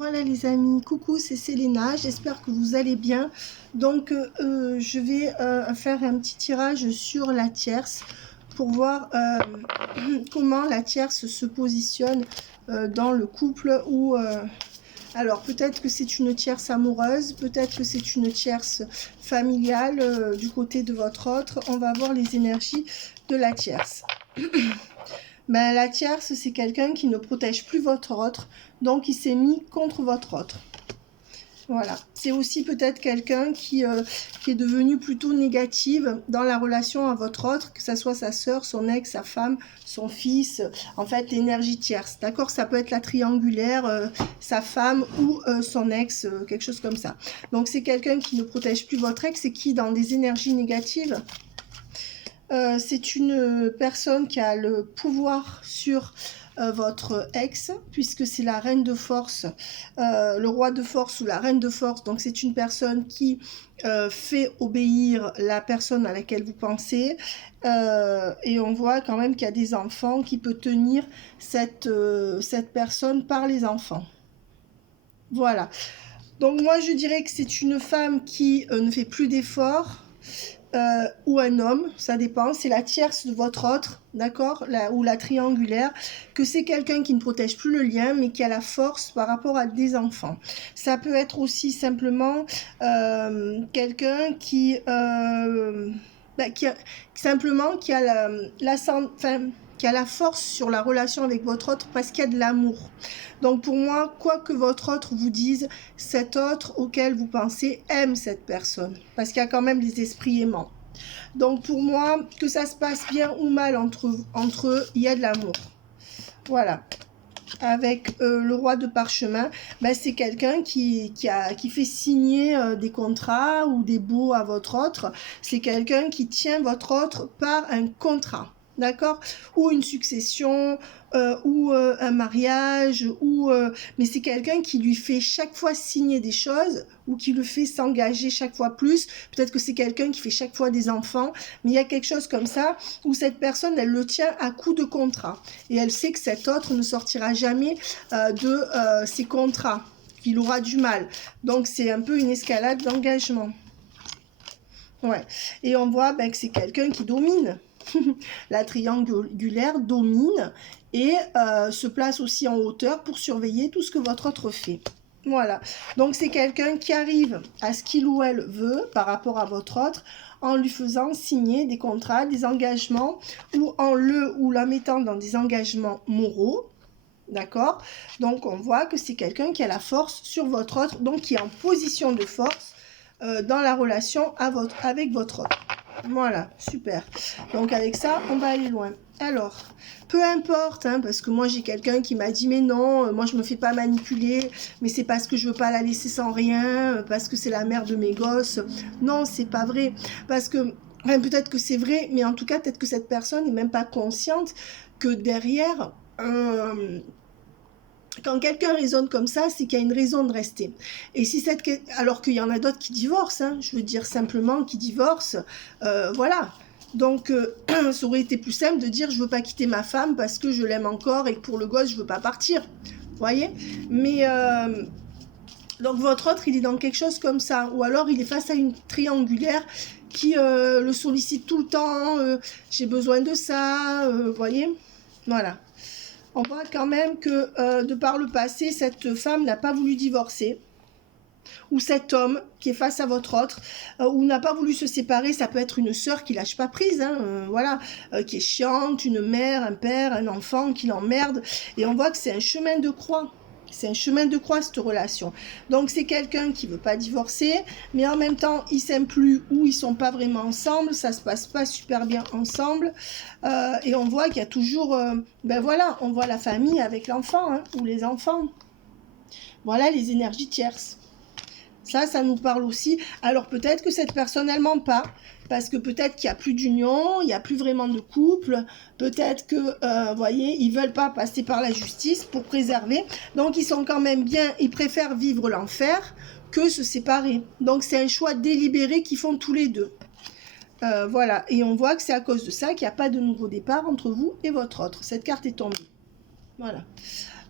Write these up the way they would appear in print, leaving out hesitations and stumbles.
Voilà les amis, coucou, c'est Selena, j'espère que vous allez bien. Donc je vais faire un petit tirage sur la tierce pour voir comment la tierce se positionne dans le couple ou... alors peut-être que c'est une tierce amoureuse, peut-être que c'est une tierce familiale du côté de votre autre. On va voir les énergies de la tierce. Ben, la tierce, c'est quelqu'un qui ne protège plus votre autre, donc il s'est mis contre votre autre. Voilà. C'est aussi peut-être quelqu'un qui est devenu plutôt négative dans la relation à votre autre, que ce soit sa soeur, son ex, sa femme, son fils, en fait l'énergie tierce. D'accord? Ça peut être la triangulaire, sa femme ou son ex, quelque chose comme ça. Donc c'est quelqu'un qui ne protège plus votre ex et qui, dans des énergies négatives, c'est une personne qui a le pouvoir sur votre ex, puisque c'est la reine de force, le roi de force ou la reine de force. Donc c'est une personne qui fait obéir la personne à laquelle vous pensez. Et on voit quand même qu'il y a des enfants qui peut tenir cette personne par les enfants. Voilà. Donc moi je dirais que c'est une femme qui ne fait plus d'efforts. Ou un homme, ça dépend, c'est la tierce de votre autre, d'accord, ou la triangulaire, que c'est quelqu'un qui ne protège plus le lien, mais qui a la force par rapport à des enfants. Ça peut être aussi simplement quelqu'un qui simplement qui a qui a la force sur la relation avec votre autre parce qu'il y a de l'amour. Donc pour moi, quoi que votre autre vous dise, cet autre auquel vous pensez aime cette personne. Parce qu'il y a quand même des esprits aimants. Donc pour moi, que ça se passe bien ou mal entre eux, il y a de l'amour. Voilà. Avec le roi de parchemin, ben, c'est quelqu'un qui fait signer des contrats ou des baux à votre autre. C'est quelqu'un qui tient votre autre par un contrat. D'accord? Ou une succession, ou un mariage, ou mais c'est quelqu'un qui lui fait chaque fois signer des choses, ou qui le fait s'engager chaque fois plus. Peut-être que c'est quelqu'un qui fait chaque fois des enfants, mais il y a quelque chose comme ça, où cette personne, elle le tient à coup de contrat. Et elle sait que cet autre ne sortira jamais de ses contrats, qu'il aura du mal. Donc c'est un peu une escalade d'engagement. Ouais. Et on voit que c'est quelqu'un qui domine. La triangulaire domine et se place aussi en hauteur pour surveiller tout ce que votre autre fait. Voilà. Donc c'est quelqu'un qui arrive à ce qu'il ou elle veut par rapport à votre autre en lui faisant signer des contrats, des engagements ou en le ou la mettant dans des engagements moraux. D'accord? Donc on voit que c'est quelqu'un qui a la force sur votre autre, donc qui est en position de force dans la relation avec votre autre. Voilà, super. Donc avec ça, on va aller loin. Alors, peu importe, hein, parce que moi j'ai quelqu'un qui m'a dit mais non, moi je me fais pas manipuler, mais c'est parce que je veux pas la laisser sans rien, parce que c'est la mère de mes gosses. Non, c'est pas vrai. Parce que, enfin, peut-être que c'est vrai, mais en tout cas, peut-être que cette personne n'est même pas consciente que derrière, quand quelqu'un raisonne comme ça, c'est qu'il y a une raison de rester. Et si alors qu'il y en a d'autres qui divorcent, hein, je veux dire simplement qui divorcent, voilà. Donc, ça aurait été plus simple de dire je veux pas quitter ma femme parce que je l'aime encore et que pour le gosse je veux pas partir. Vous voyez? Mais donc votre autre il est dans quelque chose comme ça, ou alors il est face à une triangulaire qui le sollicite tout le temps. J'ai besoin de ça, vous voyez? Voilà. On voit quand même que de par le passé, cette femme n'a pas voulu divorcer. Ou cet homme qui est face à votre autre, ou n'a pas voulu se séparer. Ça peut être une sœur qui lâche pas prise, hein, voilà, qui est chiante, une mère, un père, un enfant qui l'emmerde. Et on voit que c'est un chemin de croix. C'est un chemin de croix, cette relation. Donc, c'est quelqu'un qui veut pas divorcer, mais en même temps, ils s'aiment plus ou ils sont pas vraiment ensemble. Ça se passe pas super bien ensemble. Et on voit qu'il y a toujours... ben voilà, on voit la famille avec l'enfant, hein, ou les enfants. Voilà les énergies tierces. Ça nous parle aussi. Alors, peut-être que cette personne, elle ment pas. Parce que peut-être qu'il n'y a plus d'union, il n'y a plus vraiment de couple. Peut-être que, vous voyez, ils ne veulent pas passer par la justice pour préserver. Donc, ils sont quand même bien, ils préfèrent vivre l'enfer que se séparer. Donc, c'est un choix délibéré qu'ils font tous les deux. Voilà. Et on voit que c'est à cause de ça qu'il n'y a pas de nouveau départ entre vous et votre autre. Cette carte est tombée. Voilà.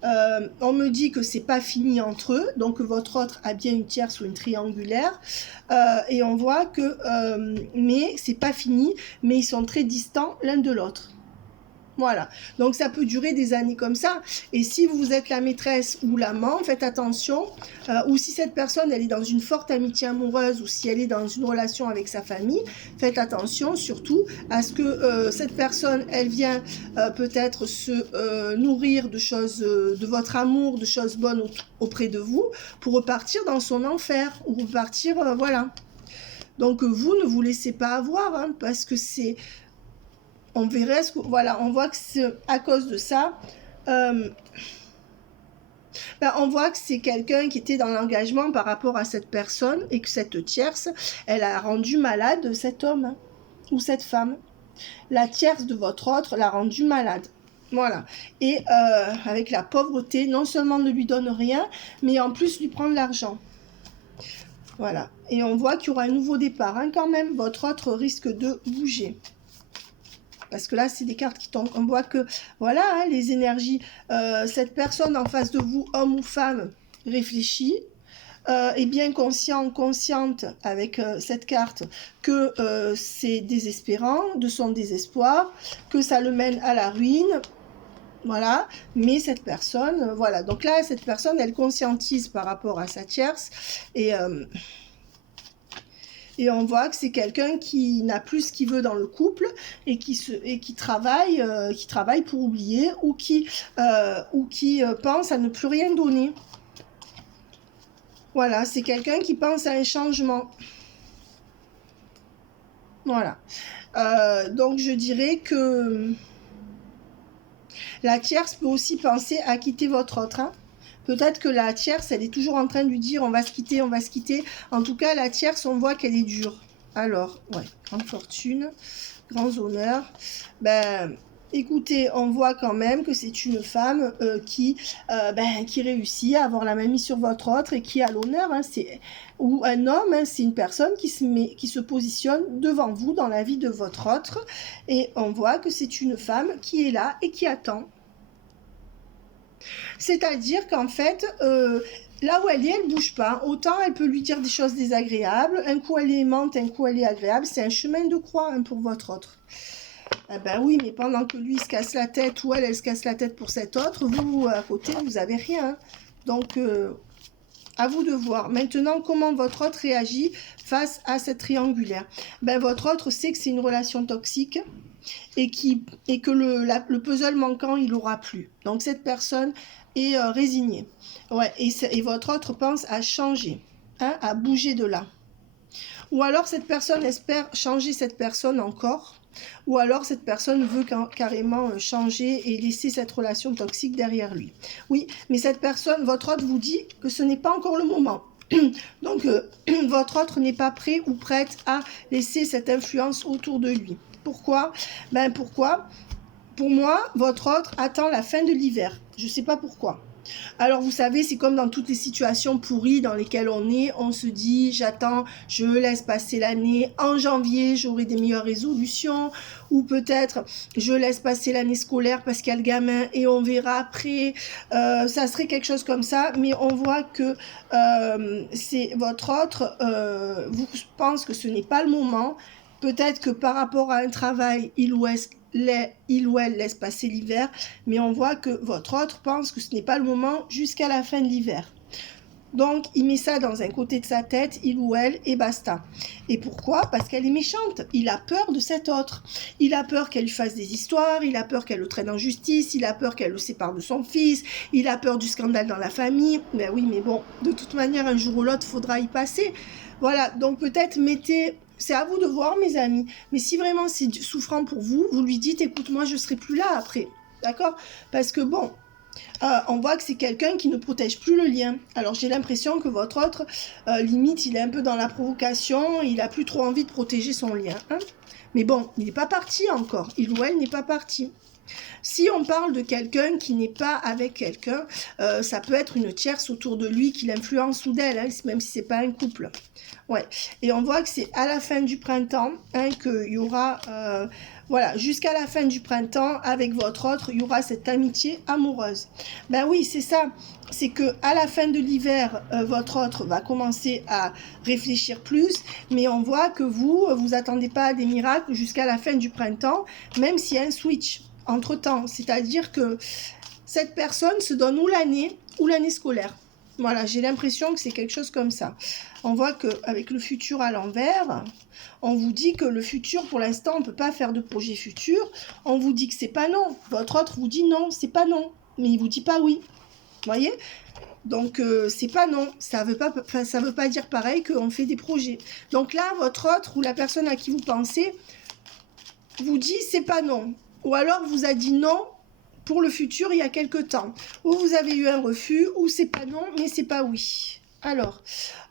On me dit que c'est pas fini entre eux, donc que votre autre a bien une tierce ou une triangulaire, et on voit que, mais c'est pas fini, mais ils sont très distants l'un de l'autre. Voilà, donc ça peut durer des années comme ça. Et si vous êtes la maîtresse ou l'amant, faites attention. Ou si cette personne, elle est dans une forte amitié amoureuse ou si elle est dans une relation avec sa famille, faites attention surtout à ce que cette personne, elle vient peut-être se nourrir de choses, de votre amour, de choses bonnes auprès de vous, pour repartir dans son enfer, ou repartir, voilà. Donc vous, ne vous laissez pas avoir, hein, parce que c'est... On verrait ce que, voilà, on voit que c'est à cause de ça. On voit que c'est quelqu'un qui était dans l'engagement par rapport à cette personne et que cette tierce, elle a rendu malade cet homme, hein, ou cette femme. La tierce de votre autre l'a rendu malade. Voilà. Et avec la pauvreté, non seulement ne lui donne rien, mais en plus lui prend de l'argent. Voilà. Et on voit qu'il y aura un nouveau départ, hein, quand même. Votre autre risque de bouger. Parce que là, c'est des cartes qui tombent. On voit que, voilà, hein, les énergies, cette personne en face de vous, homme ou femme, réfléchit, est bien consciente avec cette carte que c'est désespérant, de son désespoir, que ça le mène à la ruine. Voilà, mais cette personne, voilà. Donc là, cette personne, elle conscientise par rapport à sa tierce et on voit que c'est quelqu'un qui n'a plus ce qu'il veut dans le couple et qui travaille pour oublier ou qui pense à ne plus rien donner. Voilà, c'est quelqu'un qui pense à un changement. Voilà. Donc je dirais que la tierce peut aussi penser à quitter votre autre, hein. Peut-être que la tierce, elle est toujours en train de lui dire on va se quitter, on va se quitter. En tout cas, la tierce, on voit qu'elle est dure. Alors, ouais, grande fortune, grands honneurs. Ben, écoutez, on voit quand même que c'est une femme qui réussit à avoir la main mise sur votre autre et qui a l'honneur. Hein, ou un homme, hein, c'est une personne qui se positionne devant vous dans la vie de votre autre. Et on voit que c'est une femme qui est là et qui attend. C'est-à-dire qu'en fait, là où elle est, elle ne bouge pas. Autant elle peut lui dire des choses désagréables, un coup elle est aimante, un coup elle est agréable. C'est un chemin de croix, hein, pour votre autre. Ah ben oui, mais pendant que lui se casse la tête ou elle se casse la tête pour cet autre, vous, à côté, vous n'avez rien. Donc, à vous de voir. Maintenant, comment votre autre réagit face à cette triangulaire? Ben, votre autre sait que c'est une relation toxique et que le puzzle manquant, il n'aura plus. Donc, cette personne est résignée. Ouais, et votre autre pense à changer, hein, à bouger de là. Ou alors, cette personne espère changer cette personne encore. Ou alors, cette personne veut carrément changer et laisser cette relation toxique derrière lui. Oui, mais cette personne, votre autre vous dit que ce n'est pas encore le moment. Donc, votre autre n'est pas prêt ou prête à laisser cette influence autour de lui. Pourquoi? Ben pourquoi? Pour moi, votre autre attend la fin de l'hiver. Je ne sais pas pourquoi. Alors vous savez, c'est comme dans toutes les situations pourries dans lesquelles on se dit j'attends, je laisse passer l'année, en janvier j'aurai des meilleures résolutions, ou peut-être je laisse passer l'année scolaire parce qu'il y a le gamin et on verra après, ça serait quelque chose comme ça, mais on voit que c'est votre autre, vous pense que ce n'est pas le moment, peut-être que par rapport à un travail, il ou elle laisse passer l'hiver, mais on voit que votre autre pense que ce n'est pas le moment jusqu'à la fin de l'hiver. Donc, il met ça dans un côté de sa tête, il ou elle, et basta. Et pourquoi? Parce qu'elle est méchante. Il a peur de cet autre. Il a peur qu'elle lui fasse des histoires, il a peur qu'elle le traîne en justice, il a peur qu'elle le sépare de son fils, il a peur du scandale dans la famille. Ben oui, mais bon, de toute manière, un jour ou l'autre, il faudra y passer. Voilà, donc peut-être mettez... C'est à vous de voir, mes amis. Mais si vraiment c'est souffrant pour vous, vous lui dites, écoute, moi, je ne serai plus là après. D'accord? Parce que bon, on voit que c'est quelqu'un qui ne protège plus le lien. Alors, j'ai l'impression que votre autre, limite, il est un peu dans la provocation, il n'a plus trop envie de protéger son lien. Hein? Mais bon, il n'est pas parti encore. Il ou elle n'est pas parti. Si on parle de quelqu'un qui n'est pas avec quelqu'un, ça peut être une tierce autour de lui qui l'influence ou d'elle, hein, même si c'est pas un couple. Ouais. Et on voit que c'est à la fin du printemps hein, qu'il y aura, voilà, jusqu'à la fin du printemps, avec votre autre, il y aura cette amitié amoureuse. Ben oui, c'est ça. C'est que à la fin de l'hiver, votre autre va commencer à réfléchir plus, mais on voit que vous attendez pas à des miracles jusqu'à la fin du printemps, même s'il y a un switch entre-temps. C'est-à-dire que cette personne se donne ou l'année scolaire. Voilà, j'ai l'impression que c'est quelque chose comme ça. On voit qu'avec le futur à l'envers, on vous dit que le futur, pour l'instant, on ne peut pas faire de projet futur. On vous dit que c'est pas non. Votre autre vous dit non, c'est pas non. Mais il vous dit pas oui. Vous voyez? Donc, c'est pas non. Ça veut pas dire pareil qu'on fait des projets. Donc là, votre autre ou la personne à qui vous pensez vous dit c'est pas non. Ou alors vous a dit non pour le futur il y a quelque temps. Ou vous avez eu un refus, ou c'est pas non, mais c'est pas oui. Alors,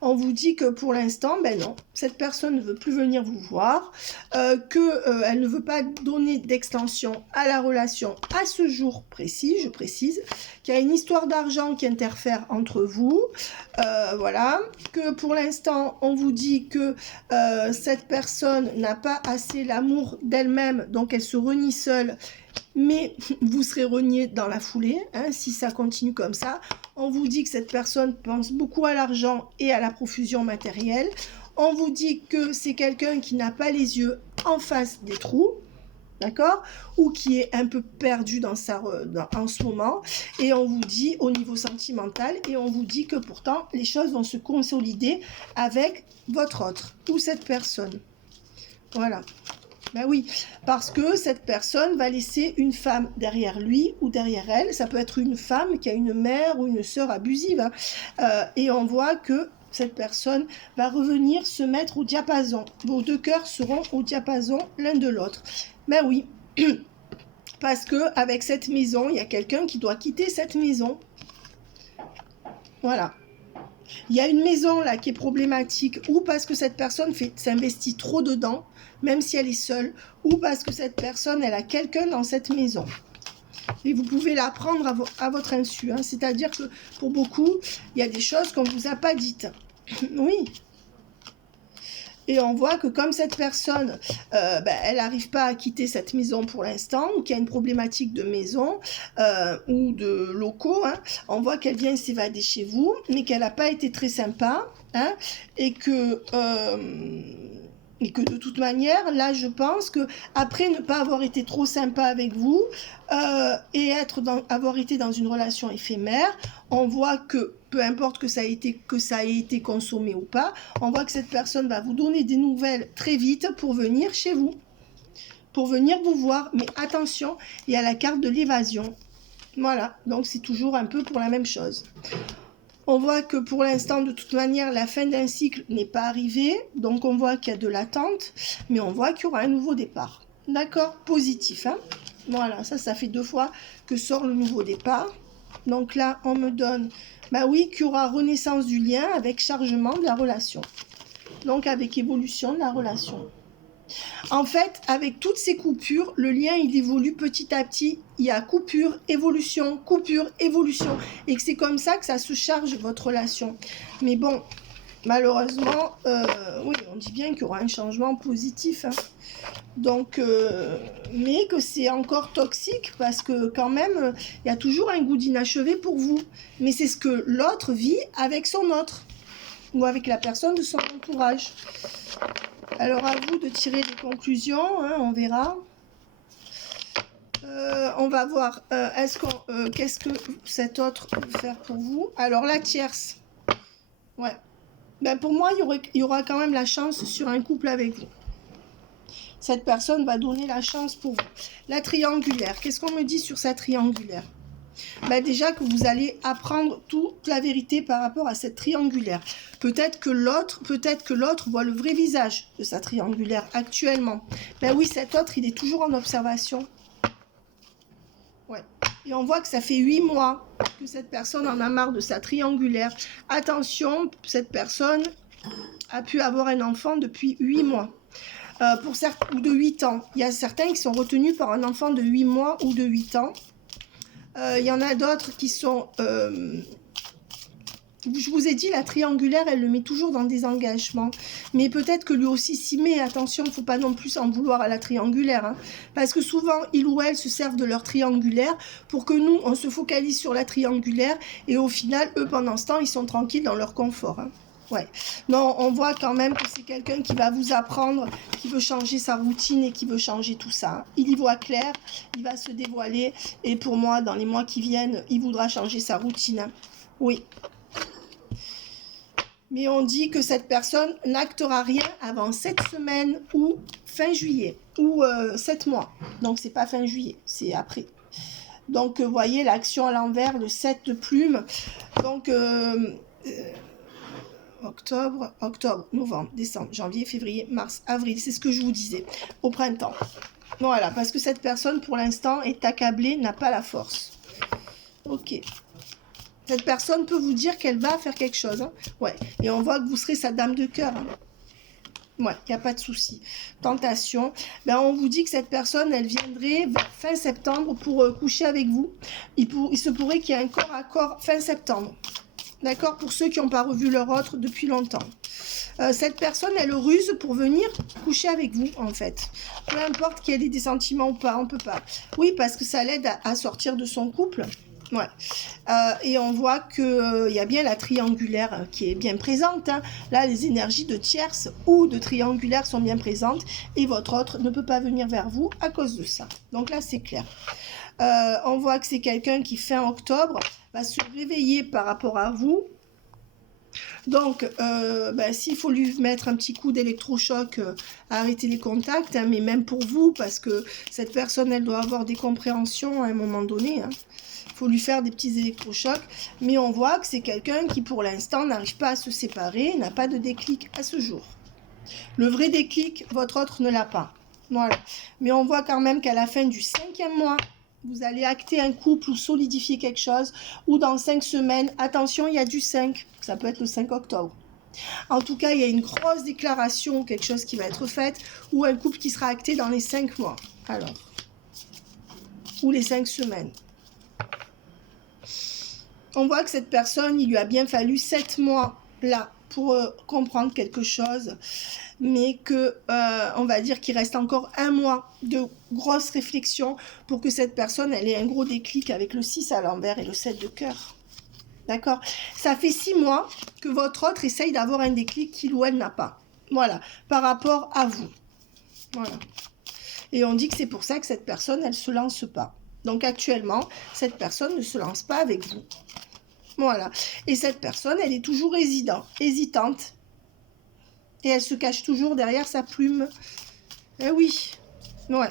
on vous dit que pour l'instant, ben non, cette personne ne veut plus venir vous voir, qu'elle ne veut pas donner d'extension à la relation à ce jour précis, je précise, qu'il y a une histoire d'argent qui interfère entre vous, voilà, que pour l'instant, on vous dit que cette personne n'a pas assez l'amour d'elle-même, donc elle se renie seule, mais vous serez renié dans la foulée, hein, si ça continue comme ça. On vous dit que cette personne pense beaucoup à l'argent et à la profusion matérielle. On vous dit que c'est quelqu'un qui n'a pas les yeux en face des trous, d'accord, ou qui est un peu perdu en ce moment. Et on vous dit au niveau sentimental, et on vous dit que pourtant les choses vont se consolider avec votre autre ou cette personne. Voilà. Ben oui, parce que cette personne va laisser une femme derrière lui ou derrière elle. Ça peut être une femme qui a une mère ou une sœur abusive. Hein. Et on voit que cette personne va revenir se mettre au diapason. Vos deux cœurs seront au diapason l'un de l'autre. Ben oui, parce que avec cette maison, il y a quelqu'un qui doit quitter cette maison. Voilà. Il y a une maison là qui est problématique, ou parce que cette personne s'investit trop dedans, même si elle est seule, ou parce que cette personne, elle a quelqu'un dans cette maison. Et vous pouvez la prendre à votre insu. Hein. C'est-à-dire que pour beaucoup, il y a des choses qu'on ne vous a pas dites. Oui. Et on voit que comme cette personne, elle n'arrive pas à quitter cette maison pour l'instant, ou qu'il y a une problématique de maison ou de locaux, hein, on voit qu'elle vient s'évader chez vous, mais qu'elle n'a pas été très sympa, hein, et que de toute manière, là, je pense que après ne pas avoir été trop sympa avec vous et avoir été dans une relation éphémère, on voit que peu importe que ça ait été consommé ou pas, on voit que cette personne va vous donner des nouvelles très vite pour venir chez vous, pour venir vous voir. Mais attention, il y a la carte de l'évasion. Voilà, donc c'est toujours un peu pour la même chose. On voit que pour l'instant, de toute manière, la fin d'un cycle n'est pas arrivée. Donc, on voit qu'il y a de l'attente, mais on voit qu'il y aura un nouveau départ. D'accord? Positif, hein? Voilà, ça fait 2 fois que sort le nouveau départ. Donc là, on me donne, bah oui, qu'il y aura renaissance du lien avec chargement de la relation. Donc, avec évolution de la relation. En fait, avec toutes ces coupures, le lien, il évolue petit à petit. Il y a coupure, évolution, et que c'est comme ça que ça se charge votre relation. Mais bon, malheureusement, oui, on dit bien qu'il y aura un changement positif. Hein. Donc, mais que c'est encore toxique parce que quand même, il y a toujours un goût d'inachevé pour vous. Mais c'est ce que l'autre vit avec son autre ou avec la personne de son entourage. Alors à vous de tirer des conclusions, hein, on verra. On va voir qu'est-ce que cet autre peut faire pour vous. Alors la tierce, ouais. Ben, pour moi, il y aura quand même la chance sur un couple avec vous. Cette personne va donner la chance pour vous. La triangulaire, qu'est-ce qu'on me dit sur sa triangulaire? Ben déjà que vous allez apprendre toute la vérité par rapport à cette triangulaire. Peut-être que l'autre voit le vrai visage de sa triangulaire actuellement. Ben oui, cet autre, il est toujours en observation. Ouais. Et on voit que ça fait 8 mois que cette personne en a marre de sa triangulaire. Attention, cette personne a pu avoir un enfant depuis 8 mois. pour certains, ou de 8 ans. Il y a certains qui sont retenus par un enfant de 8 mois ou de 8 ans. Il y en a d'autres qui sont... je vous ai dit, la triangulaire, elle le met toujours dans des engagements. Mais peut-être que lui aussi s'y met. Attention, il ne faut pas non plus en vouloir à la triangulaire. Hein. Parce que souvent, il ou elle se servent de leur triangulaire pour que nous, on se focalise sur la triangulaire. Et au final, eux, pendant ce temps, ils sont tranquilles dans leur confort. Hein. Ouais. Non, on voit quand même que c'est quelqu'un qui va vous apprendre, qui veut changer sa routine et qui veut changer tout ça. Hein. Il y voit clair, il va se dévoiler. Et pour moi, dans les mois qui viennent, il voudra changer sa routine. Hein. Oui. Mais on dit que cette personne n'actera rien avant 7 semaines ou fin juillet, ou 7 mois. Donc, c'est pas fin juillet, c'est après. Donc, vous voyez, l'action à l'envers, le 7 de plume. Donc, octobre, novembre, décembre, janvier, février, mars, avril. C'est ce que je vous disais, au printemps. Voilà, parce que cette personne, pour l'instant, est accablée, n'a pas la force. Ok. Cette personne peut vous dire qu'elle va faire quelque chose. Hein. Ouais. Et on voit que vous serez sa dame de cœur. Hein. Ouais, il n'y a pas de souci. Tentation. Ben, on vous dit que cette personne, elle viendrait vers fin septembre pour coucher avec vous. Il se pourrait qu'il y ait un corps à corps fin septembre. D'accord? Pour ceux qui n'ont pas revu leur autre depuis longtemps. Cette personne, elle ruse pour venir coucher avec vous, en fait. Peu importe qu'elle ait des sentiments ou pas, on ne peut pas. Oui, parce que ça l'aide à sortir de son couple. Ouais. Et on voit qu'il y a bien la triangulaire qui est bien présente. Hein. Là, les énergies de tierce ou de triangulaire sont bien présentes et votre autre ne peut pas venir vers vous à cause de ça. Donc là, c'est clair. On voit que c'est quelqu'un qui, fin octobre, va se réveiller par rapport à vous. Donc, s'il faut lui mettre un petit coup d'électrochoc, arrêter les contacts, hein, mais même pour vous, parce que cette personne, elle doit avoir des compréhensions à un moment donné. Hein. Faut lui faire des petits électrochocs, mais on voit que c'est quelqu'un qui pour l'instant n'arrive pas à se séparer, n'a pas de déclic à ce jour. Le vrai déclic, votre autre ne l'a pas. Voilà. Mais on voit quand même qu'à la fin du 5e mois, vous allez acter un couple ou solidifier quelque chose, ou dans 5 semaines, attention, il y a du 5, ça peut être le 5 octobre. En tout cas, il y a une grosse déclaration, quelque chose qui va être fait, ou un couple qui sera acté dans les 5 mois. Alors, ou les 5 semaines. On voit que cette personne, il lui a bien fallu 7 mois là pour comprendre quelque chose, mais que on va dire qu'il reste encore 1 mois de grosse réflexion pour que cette personne elle ait un gros déclic avec le 6 à l'envers et le 7 de cœur. D'accord? Ça fait 6 mois que votre autre essaye d'avoir un déclic qu'il ou elle n'a pas. Voilà, par rapport à vous. Voilà. Et on dit que c'est pour ça que cette personne, elle ne se lance pas. Donc actuellement, cette personne ne se lance pas avec vous. Voilà. Et cette personne, elle est toujours hésitante. Et elle se cache toujours derrière sa plume. Eh oui. Ouais.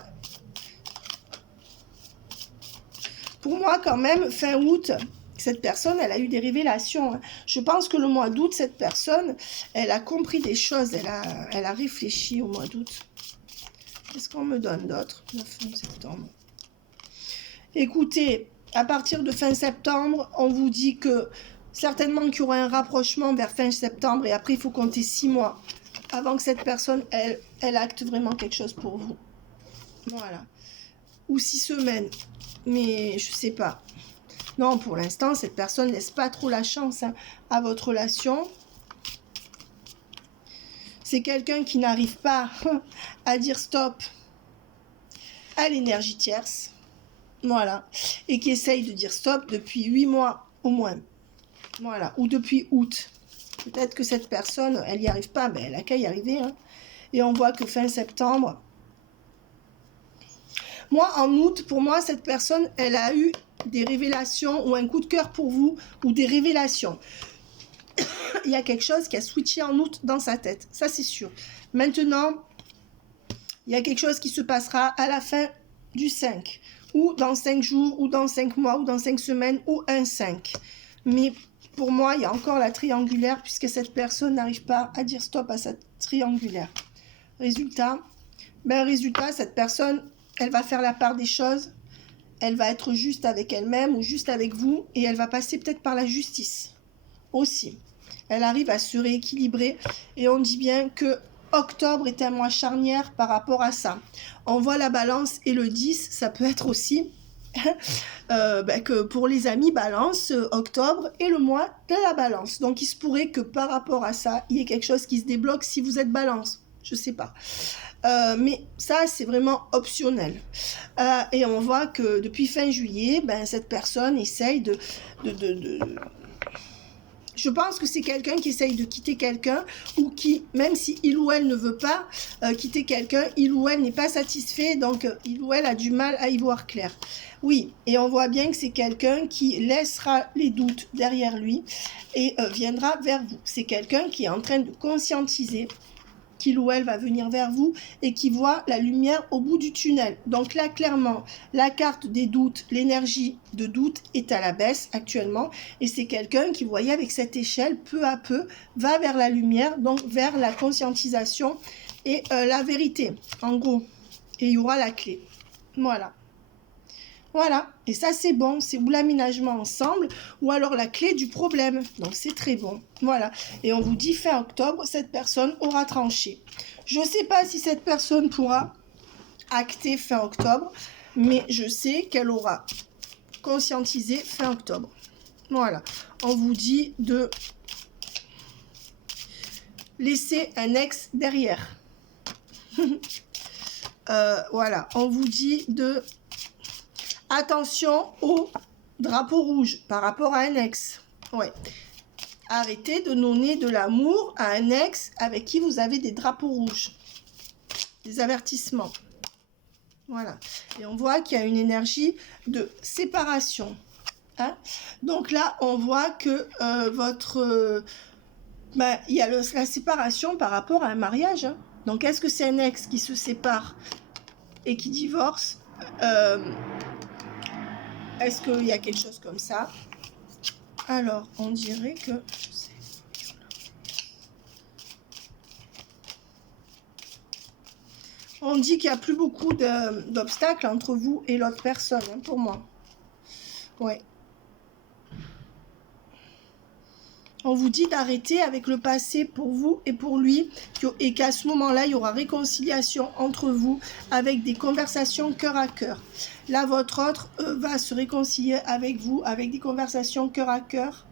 Pour moi, quand même, fin août, cette personne, elle a eu des révélations. Je pense que le mois d'août, cette personne, elle a compris des choses. Elle a réfléchi au mois d'août. Qu'est-ce qu'on me donne d'autre? La fin septembre. Écoutez, à partir de fin septembre, on vous dit que certainement qu'il y aura un rapprochement vers fin septembre et après il faut compter 6 mois avant que cette personne, elle acte vraiment quelque chose pour vous. Voilà. Ou 6 semaines. Mais je sais pas. Non, pour l'instant, cette personne ne laisse pas trop la chance à votre relation. C'est quelqu'un qui n'arrive pas à dire stop à l'énergie tierce. Voilà. Et qui essaye de dire stop depuis 8 mois au moins. Voilà. Ou depuis août. Peut-être que cette personne, elle n'y arrive pas, mais elle a qu'à y arriver. Hein. Et on voit que fin septembre. Moi, en août, pour moi, cette personne, elle a eu des révélations ou un coup de cœur pour vous, ou des révélations. Il y a quelque chose qui a switché en août dans sa tête. Ça, c'est sûr. Maintenant, il y a quelque chose qui se passera à la fin du 5. Ou dans 5 jours, ou dans 5 mois, ou dans 5 semaines, ou un 5. Mais pour moi, il y a encore la triangulaire, puisque cette personne n'arrive pas à dire stop à cette triangulaire. Résultat, cette personne, elle va faire la part des choses, elle va être juste avec elle-même, ou juste avec vous, et elle va passer peut-être par la justice, aussi. Elle arrive à se rééquilibrer, et on dit bien que octobre est un mois charnière par rapport à ça. On voit la balance et le 10, ça peut être aussi que pour les amis balance, octobre est le mois de la balance. Donc il se pourrait que par rapport à ça, il y ait quelque chose qui se débloque si vous êtes balance. Je sais pas. Mais ça, c'est vraiment optionnel. Et on voit que depuis fin juillet, cette personne essaye de je pense que c'est quelqu'un qui essaye de quitter quelqu'un ou qui, même si il ou elle ne veut pas quitter quelqu'un, il ou elle n'est pas satisfait, donc il ou elle a du mal à y voir clair. Oui, et on voit bien que c'est quelqu'un qui laissera les doutes derrière lui et viendra vers vous. C'est quelqu'un qui est en train de conscientiser qu'il ou elle va venir vers vous et qui voit la lumière au bout du tunnel. Donc là, clairement, la carte des doutes, l'énergie de doute est à la baisse actuellement. Et c'est quelqu'un qui, vous voyez, avec cette échelle, peu à peu, va vers la lumière, donc vers la conscientisation et la vérité, en gros. Et il y aura la clé. Voilà. Voilà, et ça c'est bon, c'est ou l'aménagement ensemble, ou alors la clé du problème. Donc c'est très bon, voilà. Et on vous dit fin octobre, cette personne aura tranché. Je ne sais pas si cette personne pourra acter fin octobre, mais je sais qu'elle aura conscientisé fin octobre. Voilà, on vous dit de laisser un ex derrière. Voilà, on vous dit de... Attention au drapeau rouge par rapport à un ex. Ouais. Arrêtez de donner de l'amour à un ex avec qui vous avez des drapeaux rouges. Des avertissements. Voilà. Et on voit qu'il y a une énergie de séparation. Hein? Donc là, on voit que il y a la séparation par rapport à un mariage. Hein? Donc, est-ce que c'est un ex qui se sépare et qui divorce Est-ce qu'il y a quelque chose comme ça? Alors, on dirait que... On dit qu'il n'y a plus beaucoup d'obstacles entre vous et l'autre personne, hein, pour moi. Ouais. On vous dit d'arrêter avec le passé pour vous et pour lui, et qu'à ce moment-là, il y aura réconciliation entre vous avec des conversations cœur à cœur. Là, votre autre va se réconcilier avec vous, avec des conversations cœur à cœur.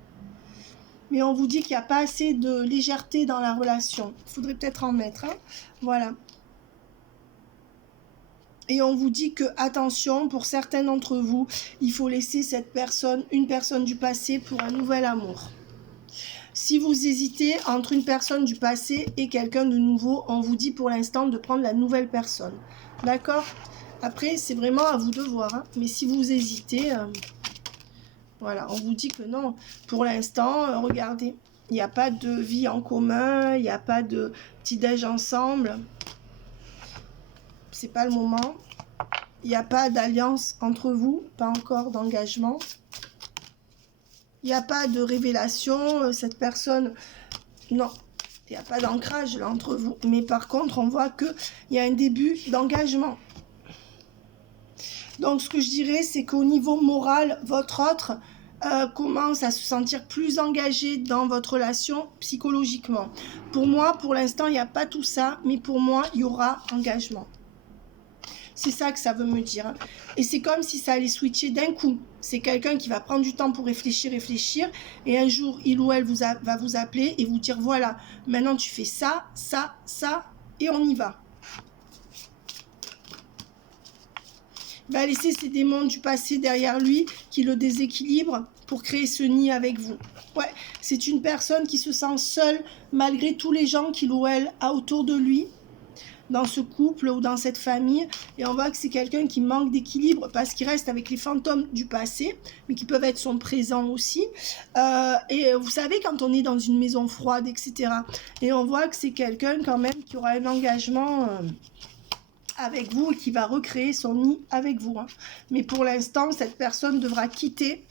Mais on vous dit qu'il n'y a pas assez de légèreté dans la relation. Il faudrait peut-être en mettre. Hein. Voilà. Et on vous dit que, attention, pour certains d'entre vous, il faut laisser cette personne, une personne du passé, pour un nouvel amour. Si vous hésitez entre une personne du passé et quelqu'un de nouveau, on vous dit pour l'instant de prendre la nouvelle personne. D'accord? Après, c'est vraiment à vous de voir. Hein. Mais si vous hésitez, voilà, on vous dit que non. Pour l'instant, regardez, il n'y a pas de vie en commun, il n'y a pas de petit-déj ensemble. C'est pas le moment. Il n'y a pas d'alliance entre vous, pas encore d'engagement. Il n'y a pas de révélation, cette personne, non, il n'y a pas d'ancrage là entre vous. Mais par contre, on voit qu'il y a un début d'engagement. Donc, ce que je dirais, c'est qu'au niveau moral, votre autre commence à se sentir plus engagé dans votre relation psychologiquement. Pour moi, pour l'instant, il n'y a pas tout ça, mais pour moi, il y aura engagement. C'est ça que ça veut me dire. Et c'est comme si ça allait switcher d'un coup. C'est quelqu'un qui va prendre du temps pour réfléchir. Et un jour, il ou elle va vous appeler et vous dire, voilà, maintenant tu fais ça, ça, ça, et on y va. Il va laisser ces démons du passé derrière lui qui le déséquilibrent pour créer ce nid avec vous. Ouais, c'est une personne qui se sent seule malgré tous les gens qu'il ou elle a autour de lui, dans ce couple ou dans cette famille, et on voit que c'est quelqu'un qui manque d'équilibre parce qu'il reste avec les fantômes du passé, mais qui peuvent être son présent aussi. Et vous savez, quand on est dans une maison froide, etc., et on voit que c'est quelqu'un quand même qui aura un engagement avec vous et qui va recréer son nid avec vous. Hein. Mais pour l'instant, cette personne devra quitter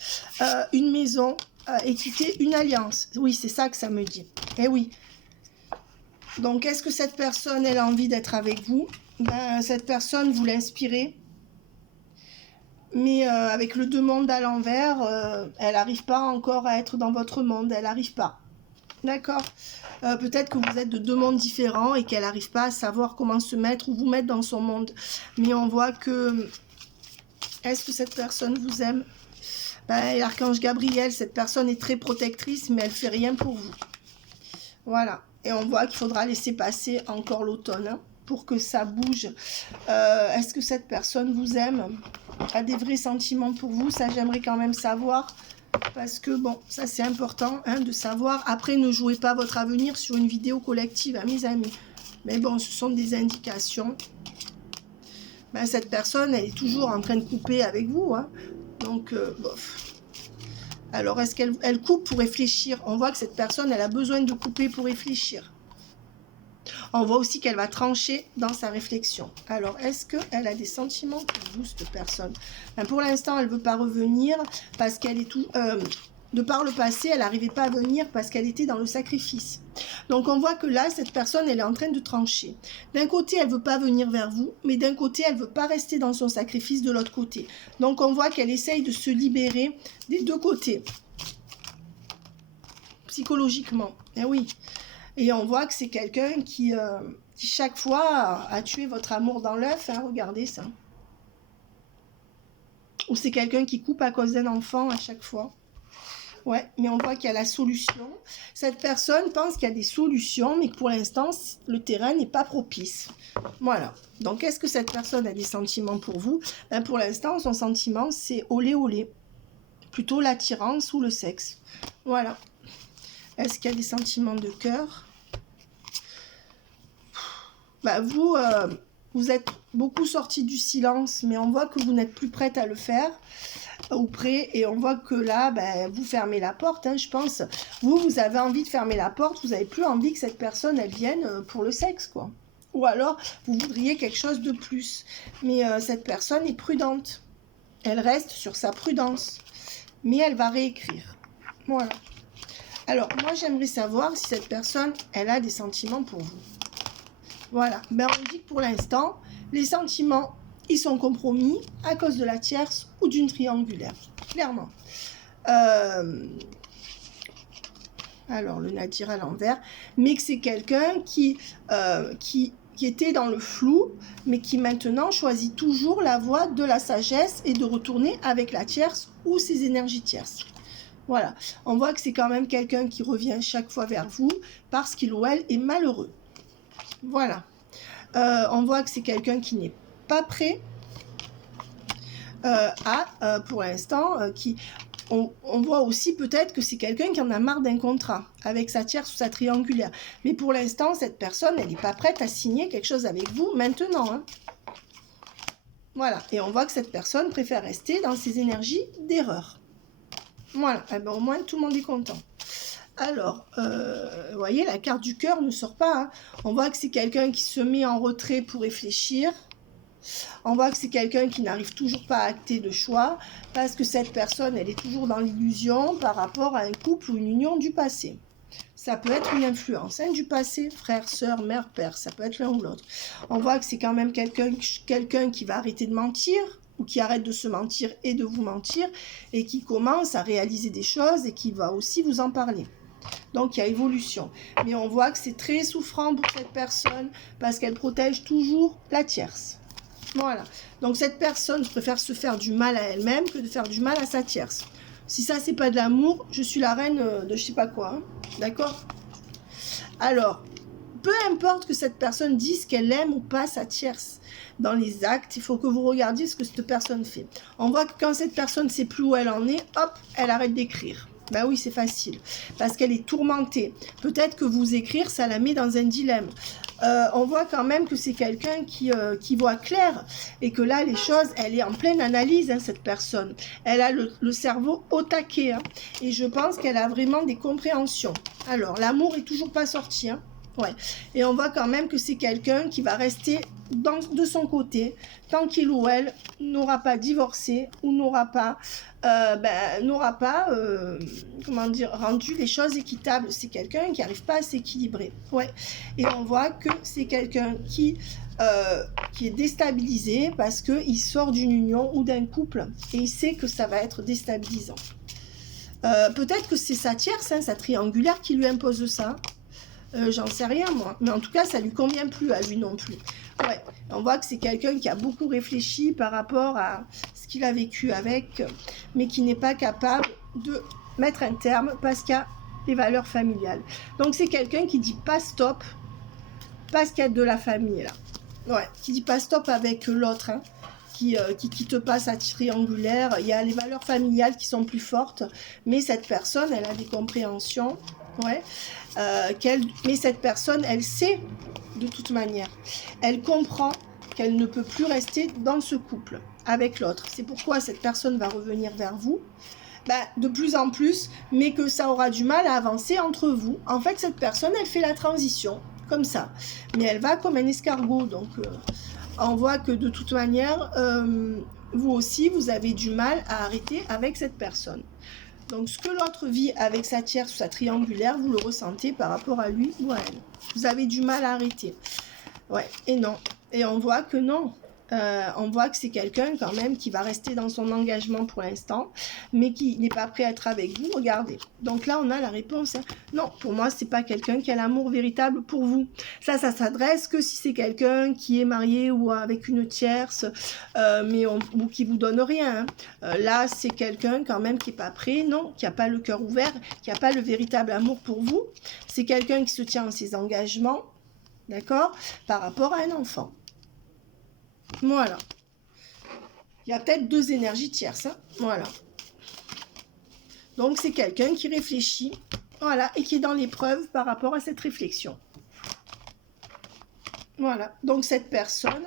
une maison et quitter une alliance. Oui, c'est ça que ça me dit. Eh oui. Donc, est-ce que cette personne, elle a envie d'être avec vous? Cette personne, vous l'inspirez. Mais avec le deux mondes à l'envers, elle n'arrive pas encore à être dans votre monde. Elle n'arrive pas. D'accord. Peut-être que vous êtes de deux mondes différents et qu'elle n'arrive pas à savoir comment se mettre ou vous mettre dans son monde. Mais on voit que... Est-ce que cette personne vous aime? L'archange Gabriel, cette personne est très protectrice, mais elle fait rien pour vous. Voilà. Et on voit qu'il faudra laisser passer encore l'automne hein, pour que ça bouge. Est-ce que cette personne vous aime? A des vrais sentiments pour vous? Ça, j'aimerais quand même savoir. Parce que, bon, ça c'est important hein, de savoir. Après, ne jouez pas votre avenir sur une vidéo collective, hein, mes amis. Mais bon, ce sont des indications. Cette personne, elle est toujours en train de couper avec vous. Hein. Donc, bof. Alors, est-ce qu'elle coupe pour réfléchir? On voit que cette personne, elle a besoin de couper pour réfléchir. On voit aussi qu'elle va trancher dans sa réflexion. Alors, est-ce qu'elle a des sentiments pour vous, cette personne? Pour l'instant, elle ne veut pas revenir parce qu'elle est tout... de par le passé, elle n'arrivait pas à venir parce qu'elle était dans le sacrifice. Donc, on voit que là, cette personne, elle est en train de trancher. D'un côté, elle ne veut pas venir vers vous, mais d'un côté, elle ne veut pas rester dans son sacrifice de l'autre côté. Donc, on voit qu'elle essaye de se libérer des deux côtés. Psychologiquement. Eh oui. Et on voit que c'est quelqu'un qui chaque fois a tué votre amour dans l'œuf. Hein, regardez ça. Ou c'est quelqu'un qui coupe à cause d'un enfant à chaque fois. Ouais, mais on voit qu'il y a la solution. Cette personne pense qu'il y a des solutions, mais que pour l'instant, le terrain n'est pas propice. Voilà. Donc, est-ce que cette personne a des sentiments pour vous? Pour l'instant, son sentiment, c'est olé olé. Plutôt l'attirance ou le sexe. Voilà. Est-ce qu'il y a des sentiments de cœur? Vous êtes beaucoup sorti du silence, mais on voit que vous n'êtes plus prête à le faire, ou prêt, et on voit que là, vous fermez la porte, hein, je pense. Vous avez envie de fermer la porte, vous n'avez plus envie que cette personne, elle vienne pour le sexe, quoi. Ou alors, vous voudriez quelque chose de plus. Mais cette personne est prudente. Elle reste sur sa prudence. Mais elle va réécrire. Voilà. Alors, moi, j'aimerais savoir si cette personne, elle a des sentiments pour vous. Voilà. On dit que pour l'instant, les sentiments, ils sont compromis à cause de la tierce ou d'une triangulaire. Clairement. Alors, le nadir à l'envers. Mais que c'est quelqu'un qui était dans le flou, mais qui maintenant choisit toujours la voie de la sagesse et de retourner avec la tierce ou ses énergies tierces. Voilà, on voit que c'est quand même quelqu'un qui revient chaque fois vers vous parce qu'il ou elle est malheureux. Voilà, on voit que c'est quelqu'un qui n'est pas prêt pour l'instant, on voit aussi peut-être que c'est quelqu'un qui en a marre d'un contrat avec sa tierce ou sa triangulaire. Mais pour l'instant, cette personne, elle n'est pas prête à signer quelque chose avec vous maintenant. Hein. Voilà, et on voit que cette personne préfère rester dans ses énergies d'erreur. Voilà, au moins tout le monde est content. Alors, vous voyez, la carte du cœur ne sort pas. Hein. On voit que c'est quelqu'un qui se met en retrait pour réfléchir. On voit que c'est quelqu'un qui n'arrive toujours pas à acter de choix parce que cette personne, elle est toujours dans l'illusion par rapport à un couple ou une union du passé. Ça peut être une influence du passé, frère, sœur, mère, père, ça peut être l'un ou l'autre. On voit que c'est quand même quelqu'un qui va arrêter de mentir ou qui arrête de se mentir et de vous mentir et qui commence à réaliser des choses et qui va aussi vous en parler. Donc, il y a évolution. Mais on voit que c'est très souffrant pour cette personne parce qu'elle protège toujours la tierce. Voilà. Donc, cette personne préfère se faire du mal à elle-même que de faire du mal à sa tierce. Si ça, c'est pas de l'amour, je suis la reine de je sais pas quoi. Hein. D'accord? Alors, peu importe que cette personne dise qu'elle aime ou pas sa tierce, dans les actes, il faut que vous regardiez ce que cette personne fait. On voit que quand cette personne ne sait plus où elle en est, hop, elle arrête d'écrire. Ben oui, c'est facile, parce qu'elle est tourmentée. Peut-être que vous écrire, ça la met dans un dilemme. On voit quand même que c'est quelqu'un qui voit clair et que là, les choses, elle est en pleine analyse, hein, cette personne. Elle a le cerveau au taquet, hein, et je pense qu'elle a vraiment des compréhensions. Alors, l'amour est toujours pas sorti, hein. Ouais. Et on voit quand même que c'est quelqu'un qui va rester de son côté tant qu'il ou elle n'aura pas divorcé ou n'aura pas rendu les choses équitables. C'est quelqu'un qui n'arrive pas à s'équilibrer. Ouais. Et on voit que c'est quelqu'un qui est déstabilisé parce qu'il sort d'une union ou d'un couple et il sait que ça va être déstabilisant. Peut-être que c'est sa tierce, hein, sa triangulaire qui lui impose ça. J'en sais rien moi, mais en tout cas ça lui convient plus à lui non plus. Ouais, on voit que c'est quelqu'un qui a beaucoup réfléchi par rapport à ce qu'il a vécu avec, mais qui n'est pas capable de mettre un terme parce qu'il y a des valeurs familiales. Donc c'est quelqu'un qui dit pas stop parce qu'il y a de la famille là. Ouais, qui dit pas stop avec l'autre, hein, qui quitte pas sa triangulaire. Il y a les valeurs familiales qui sont plus fortes, mais cette personne, elle a des compréhensions. Ouais. Mais cette personne, elle sait de toute manière. Elle comprend qu'elle ne peut plus rester dans ce couple avec l'autre. C'est pourquoi cette personne va revenir vers vous de plus en plus, mais que ça aura du mal à avancer entre vous. En fait, cette personne, elle fait la transition, comme ça. Mais elle va comme un escargot. Donc, on voit que de toute manière, vous aussi, vous avez du mal à arrêter avec cette personne. Donc, ce que l'autre vit avec sa tierce ou sa triangulaire, vous le ressentez par rapport à lui ou à elle. Vous avez du mal à arrêter. Ouais, et non. Et on voit que non. On voit que c'est quelqu'un quand même qui va rester dans son engagement pour l'instant, mais qui n'est pas prêt à être avec vous. Regardez. Donc là, on a la réponse. Hein. Non, pour moi, c'est pas quelqu'un qui a l'amour véritable pour vous. Ça s'adresse que si c'est quelqu'un qui est marié ou avec une tierce, ou qui vous donne rien. Hein. Là, c'est quelqu'un quand même qui est pas prêt, non, qui a pas le cœur ouvert, qui a pas le véritable amour pour vous. C'est quelqu'un qui se tient à ses engagements, d'accord, par rapport à un enfant. Voilà. Il y a peut-être deux énergies tierces. Hein. Voilà. Donc, c'est quelqu'un qui réfléchit. Voilà. Et qui est dans l'épreuve par rapport à cette réflexion. Voilà. Donc, cette personne,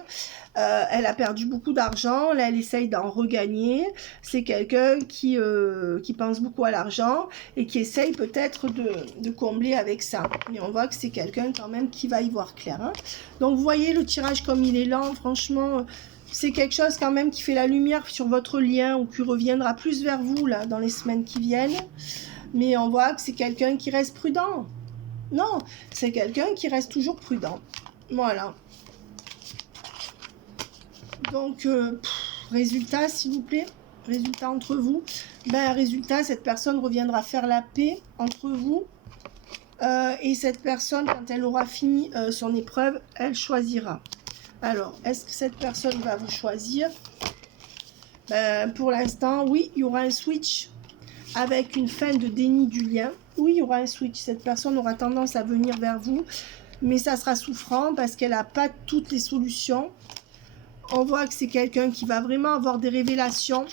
elle a perdu beaucoup d'argent. Là, elle essaye d'en regagner. C'est quelqu'un qui pense beaucoup à l'argent et qui essaye peut-être de combler avec ça. Mais on voit que c'est quelqu'un quand même qui va y voir clair. Hein. Donc, vous voyez le tirage comme il est lent. Franchement, c'est quelque chose quand même qui fait la lumière sur votre lien ou qui reviendra plus vers vous là dans les semaines qui viennent. Mais on voit que c'est quelqu'un qui reste prudent. Non, c'est quelqu'un qui reste toujours prudent. Voilà. Donc, résultat, s'il vous plaît. Résultat entre vous. Résultat, cette personne reviendra faire la paix entre vous. Et cette personne, quand elle aura fini son épreuve, elle choisira. Alors, est-ce que cette personne va vous choisir? Pour l'instant, oui, il y aura un switch avec une fin de déni du lien. Oui, il y aura un switch. Cette personne aura tendance à venir vers vous, mais ça sera souffrant parce qu'elle n'a pas toutes les solutions. On voit que c'est quelqu'un qui va vraiment avoir des révélations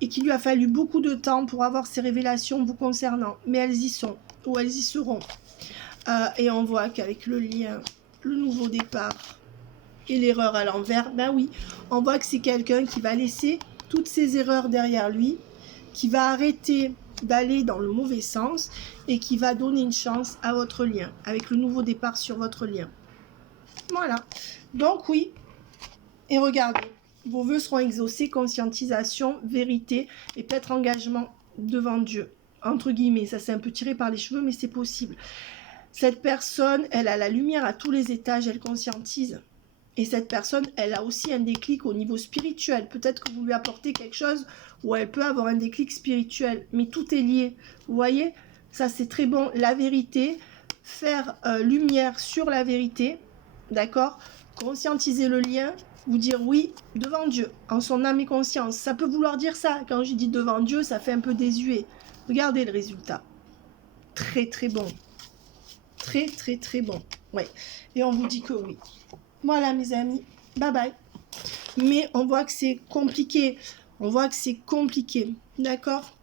et qu'il lui a fallu beaucoup de temps pour avoir ces révélations vous concernant. Mais elles y sont, ou elles y seront. Et on voit qu'avec le lien, le nouveau départ et l'erreur à l'envers, oui, on voit que c'est quelqu'un qui va laisser toutes ses erreurs derrière lui, qui va arrêter d'aller dans le mauvais sens et qui va donner une chance à votre lien, avec le nouveau départ sur votre lien. Voilà. Donc oui, et regardez, vos vœux seront exaucés, conscientisation, vérité et peut-être engagement devant Dieu. Entre guillemets, ça c'est un peu tiré par les cheveux, mais c'est possible. Cette personne, elle a la lumière à tous les étages, elle conscientise. Et cette personne, elle a aussi un déclic au niveau spirituel. Peut-être que vous lui apportez quelque chose où elle peut avoir un déclic spirituel. Mais tout est lié. Vous voyez, ça c'est très bon. La vérité, faire lumière sur la vérité, d'accord? Conscientiser le lien, vous dire oui devant Dieu, en son âme et conscience. Ça peut vouloir dire ça. Quand je dis devant Dieu, ça fait un peu désuet. Regardez le résultat. Très très bon. Très très très bon. Ouais. Et on vous dit que oui. Voilà mes amis, bye bye. Mais on voit que c'est compliqué. On voit que c'est compliqué, d'accord?